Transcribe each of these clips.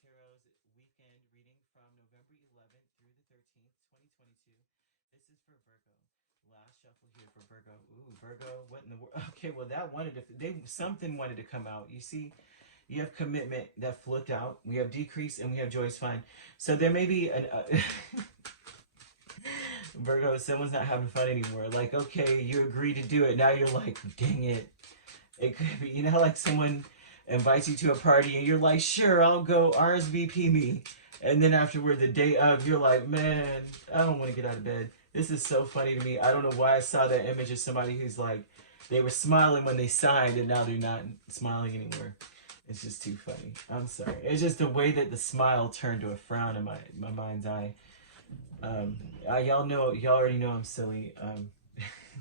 Tarot's weekend reading from November 11th through the 13th, 2022. This is for Virgo. Last shuffle here for Virgo. Ooh, Virgo, what in the world? Okay, well, that wanted to, something wanted to come out. You see, you have commitment that flipped out. We have decrease and we have joy is fine. So there may be an, Virgo, someone's not having fun anymore. Like, okay, you agreed to do it. Now you're like, dang it. It could be, you know, like someone invites you to a party and you're like, sure, I'll go, RSVP me. And then afterward, the day of, you're like, man, I don't want to get out of bed. This is so funny to me. I don't know why I saw that image of somebody who's like, they were smiling when they signed and now they're not smiling anymore. It's just too funny. I'm sorry. It's just the way that the smile turned to a frown in my mind's eye. Y'all already know I'm silly.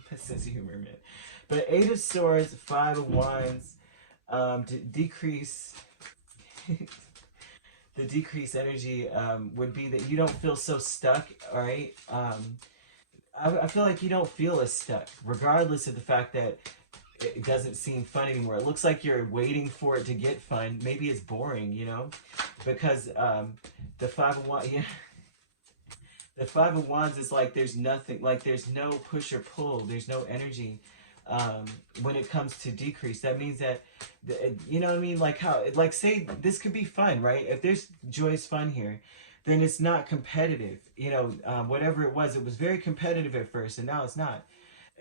That sense of humor, man. But Eight of Swords, Five of Wands, decrease. The decreased energy would be that you don't feel so stuck, all right? I feel like you don't feel as stuck, regardless of the fact that it doesn't seem fun anymore. It looks like you're waiting for it to get fun. Maybe it's boring, you know? Because the Five of Wands, yeah. The Five of Wands is like there's nothing, like there's no push or pull. There's no energy when it comes to decrease. That means that, you know what I mean? Like how, like say this could be fun, right? If there's joyous fun here, then it's not competitive. You know, whatever it was very competitive at first and now it's not.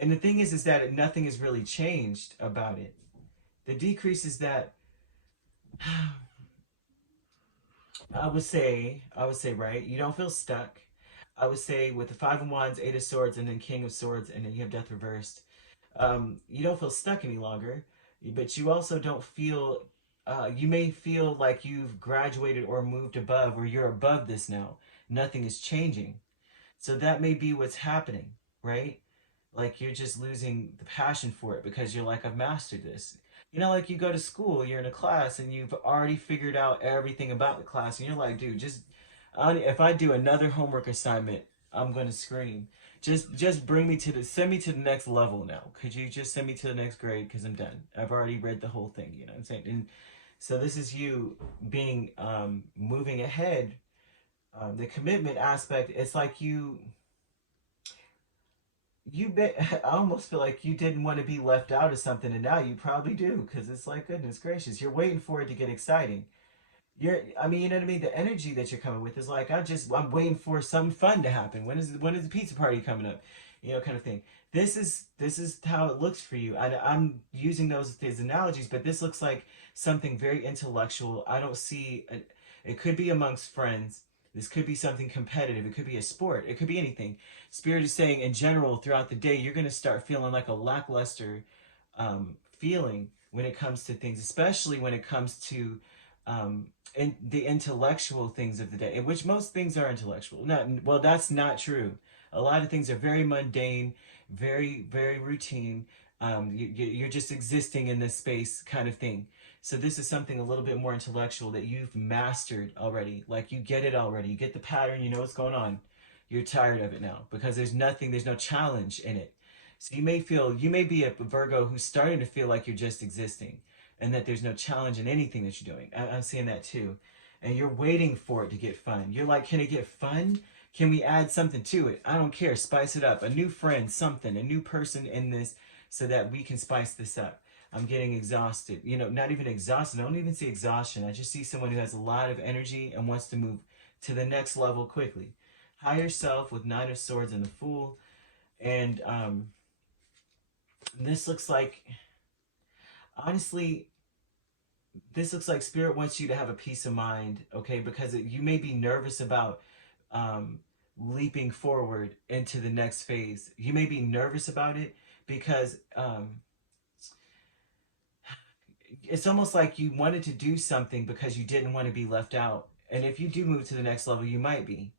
And the thing is that nothing has really changed about it. The decrease is that, I would say, right? You don't feel stuck. I would say with the Five of Wands, Eight of Swords, and then King of Swords, and then you have Death reversed. You don't feel stuck any longer, but you also don't feel, you may feel like you've graduated or moved above, or you're above this now. Nothing is changing. So that may be what's happening, right? Like you're just losing the passion for it because you're like, I've mastered this. You know, like you go to school, you're in a class and you've already figured out everything about the class and you're like, dude, just, if I do another homework assignment, I'm going to scream. Just bring me to send me to the next level now. Could you just send me to the next grade? Because I'm done. I've already read the whole thing, you know what I'm saying? And so this is you being, moving ahead. The commitment aspect, it's like I almost feel like you didn't want to be left out of something, and now you probably do, because it's like, goodness gracious, you're waiting for it to get exciting. I mean, you know what I mean? The energy that you're coming with is like, I'm waiting for something fun to happen. When is the pizza party coming up? You know, kind of thing. This is how it looks for you. I'm using those as analogies, but this looks like something very intellectual. I don't see, it could be amongst friends. This could be something competitive. It could be a sport. It could be anything. Spirit is saying in general throughout the day, you're going to start feeling like a lackluster feeling when it comes to things, especially when it comes to the intellectual things of the day, in which most things are intellectual. Well, that's not true. A lot of things are very mundane, very, very routine. You're just existing in this space kind of thing. So this is something a little bit more intellectual that you've mastered already. Like you get it already. You get the pattern. You know what's going on. You're tired of it now because there's no challenge in it. So you may be a Virgo who's starting to feel like you're just existing and that there's no challenge in anything that you're doing. I'm seeing that too. And you're waiting for it to get fun. You're like, can it get fun? Can we add something to it? I don't care. Spice it up. A new friend, something, a new person in this so that we can spice this up. I'm getting exhausted. You know, not even exhausted. I don't even see exhaustion. I just see someone who has a lot of energy and wants to move to the next level quickly. Higher self with Nine of Swords and the Fool. And this looks like, honestly, this looks like Spirit wants you to have a peace of mind, okay? Because you may be nervous about leaping forward into the next phase. You may be nervous about it because it's almost like you wanted to do something because you didn't want to be left out. And if you do move to the next level, you might be.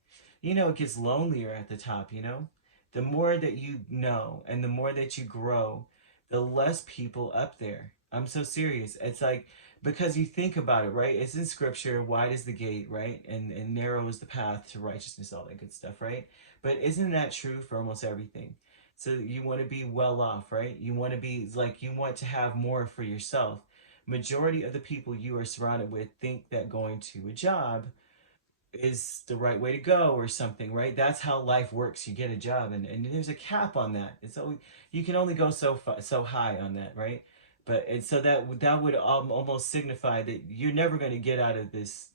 You know, it gets lonelier at the top, you know? The more that you know and the more that you grow, the less people up there. I'm so serious. It's like, because you think about it, right? It's in scripture, wide is the gate, right? And narrow is the path to righteousness, all that good stuff, right? But isn't that true for almost everything? So you want to be well off, right? You want to be, like, you want to have more for yourself, majority of the people you are surrounded with think that going to a job is the right way to go or something, right? That's how life works. You get a job, and there's a cap on that. It's always, you can only go so high on that, right? But and so that would almost signify that you're never going to get out of this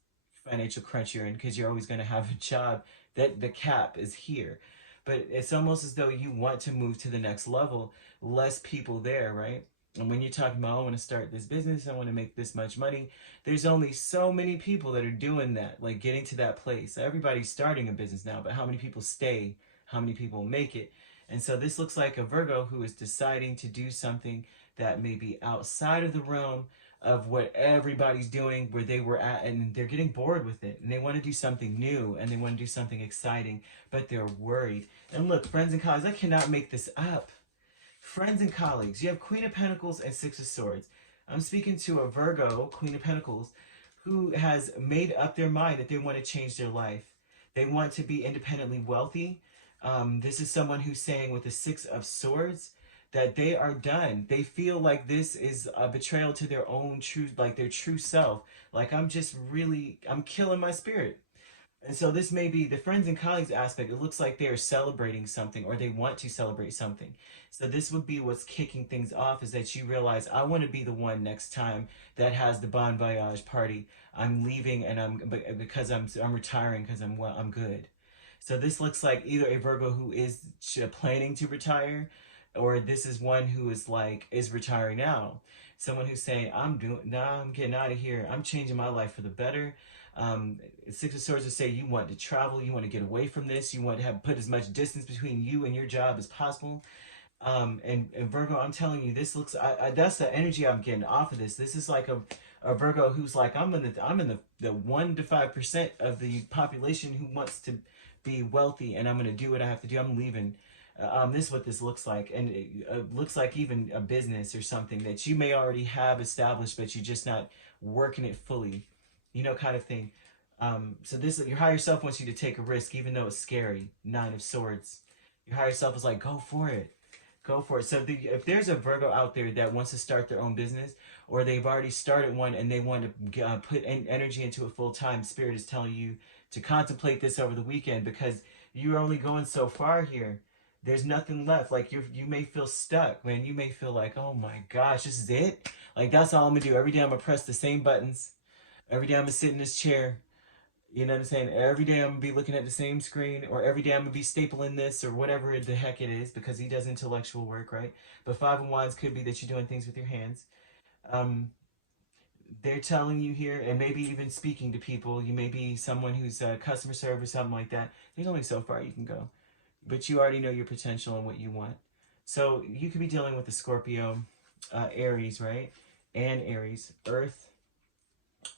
financial crunch you're in, because you're always going to have a job. That the cap is here. But it's almost as though you want to move to the next level, less people there, right? And when you're talking about, I want to start this business, I want to make this much money, there's only so many people that are doing that, like getting to that place. Everybody's starting a business now, but how many people stay? How many people make it? And so this looks like a Virgo who is deciding to do something that may be outside of the realm of what everybody's doing, where they were at, and they're getting bored with it, and they want to do something new, and they want to do something exciting, but they're worried. And look, friends and colleagues, I cannot make this up. Friends and colleagues, you have Queen of Pentacles and Six of Swords. I'm speaking to a Virgo, Queen of Pentacles, who has made up their mind that they want to change their life. They want to be independently wealthy. This is someone who's saying with the Six of Swords that they are done. They feel like this is a betrayal to their own true, like their true self. Like, I'm killing my spirit. And so this may be the friends and colleagues aspect. It looks like they are celebrating something, or they want to celebrate something. So this would be what's kicking things off, is that you realize, I want to be the one next time that has the bon voyage party. I'm leaving, and because I'm retiring, because I'm good. So this looks like either a Virgo who is planning to retire, or this is one who is retiring now. Someone who's saying, I'm getting out of here. I'm changing my life for the better. Six of Swords would say you want to travel, you want to get away from this, you want to put as much distance between you and your job as possible. And Virgo, I'm telling you, this looks, that's the energy I'm getting off of this. This is like a Virgo who's like, I'm in the 1 to 5% of the population who wants to be wealthy, and I'm going to do what I have to do. I'm leaving. This is what this looks like, and it looks like even a business or something that you may already have established, but you're just not working it fully, kind of thing. So this, your higher self wants you to take a risk, even though it's scary. Nine of Swords. Your higher self is like, go for it. Go for it. So if there's a Virgo out there that wants to start their own business, or they've already started one and they want to put energy into it full time, Spirit is telling you to contemplate this over the weekend, because you're only going so far here. There's nothing left. Like, you may feel stuck, man. You may feel like, oh my gosh, this is it. Like, that's all I'm gonna do. Every day I'm gonna press the same buttons. Every day I'm gonna sit in this chair. You know what I'm saying? Every day I'm gonna be looking at the same screen, or every day I'm gonna be stapling this, or whatever the heck it is, because he does intellectual work, right? But Five of Wands could be that you're doing things with your hands. They're telling you here, and maybe even speaking to people. You may be someone who's customer service, something like that. There's only so far you can go, but you already know your potential and what you want. So you could be dealing with the Scorpio, Aries, right? And Aries, Earth,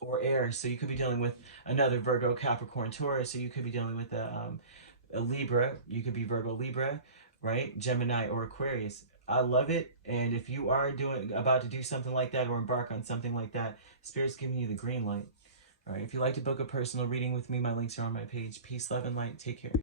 or air. So you could be dealing with another Virgo, Capricorn, Taurus. So you could be dealing with a Libra. You could be Virgo, Libra, right? Gemini or Aquarius. I love it. And if you are about to do something like that, or embark on something like that, Spirit's giving you the green light. All right. If you'd like to book a personal reading with me, my links are on my page. Peace, love, and light. Take care.